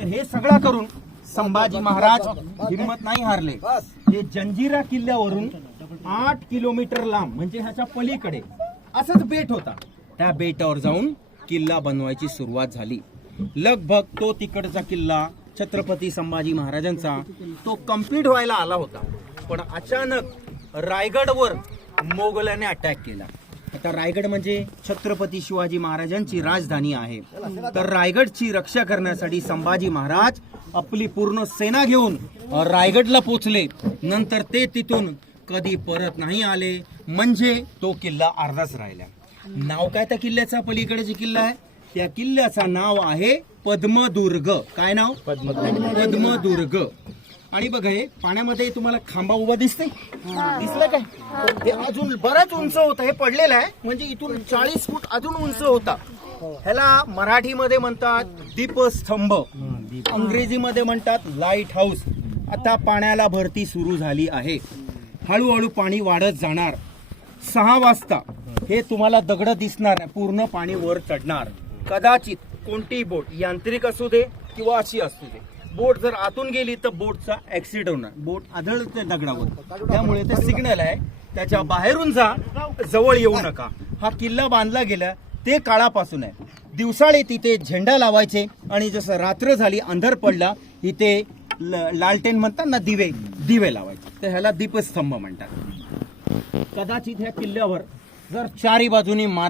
तर हे सगळं करून संभाजी महाराज हिम्मत नाही हारले. हे जंजिरा किल्ल्यावरून 8 किलोमीटर लांब म्हणजे ह्याच्या पलीकडे असंच बेट होता. त्या बेटावर जाऊन किल्ला बनवायची सुरुवात झाली. लगभग तो तिकडचा किल्ला छत्रपती संभाजी महाराजांचा तो कंप्लीट व्हायला आला होता. पण अचानक रायगडवर मोगलाने अटॅक केला. आता रायगड म्हणजे छत्रपती शिवाजी महाराजांची राजधानी आहे. तर रायगडची रक्षा करण्यासाठी संभाजी महाराज आपली पूर्ण सेना घेऊन रायगडला पोहोचले. नंतर ते तिथून कधी परत नाही आले. म्हणजे तो किल्ला अर्धाच राहिला. नाव काय त्या किल्ल्याचा पलीकडे जे किल्ला आहे त्या किल्ल्याचं नाव आहे पद्मदुर्ग. काय नाव? पद्मदुर्ग. आणि बघा हे पाण्यामध्ये तुम्हाला खांबा उभा दिसते, दिसलं काय? हे अजून बरंच उंच होतं. हे पडलेलं आहे म्हणजे इथून 40 फूट अजून उंच होता. ह्याला मराठीमध्ये म्हणतात दीपस्तंभ, इंग्रजीमध्ये म्हणतात लाईट हाऊस. आता पाण्याला भरती सुरू झाली आहे. हळूहळू पाणी वाढत जाणार. 6 वाजता हे तुम्हाला दगड दिसणार नाही, पूर्ण पाणी वर चढणार. कदाचित कोणतीही बोट यांत्रिक असू दे किंवा अशी असू दे, बोट जर आतून गेली तर बोटचा ऍक्सिडेंट होणार. बोट आदळते दगडावर. त्यामुळे ते सिग्नल आहे त्याच्या बाहेरून जा, जवळ येऊ नका. हा किल्ला बांधला गेला ते काळापासून आहे. दिवसाळे तिथे झेंडा लावायचे आणि जसं रात्र झाली अंधार पडला इथे लालटेन म्हणतात ना, दिवे लावायचे. तर ह्याला दीपस्तंभ म्हणतात. कदाचित ह्या किल्ल्यावर जर चारी बाजूनी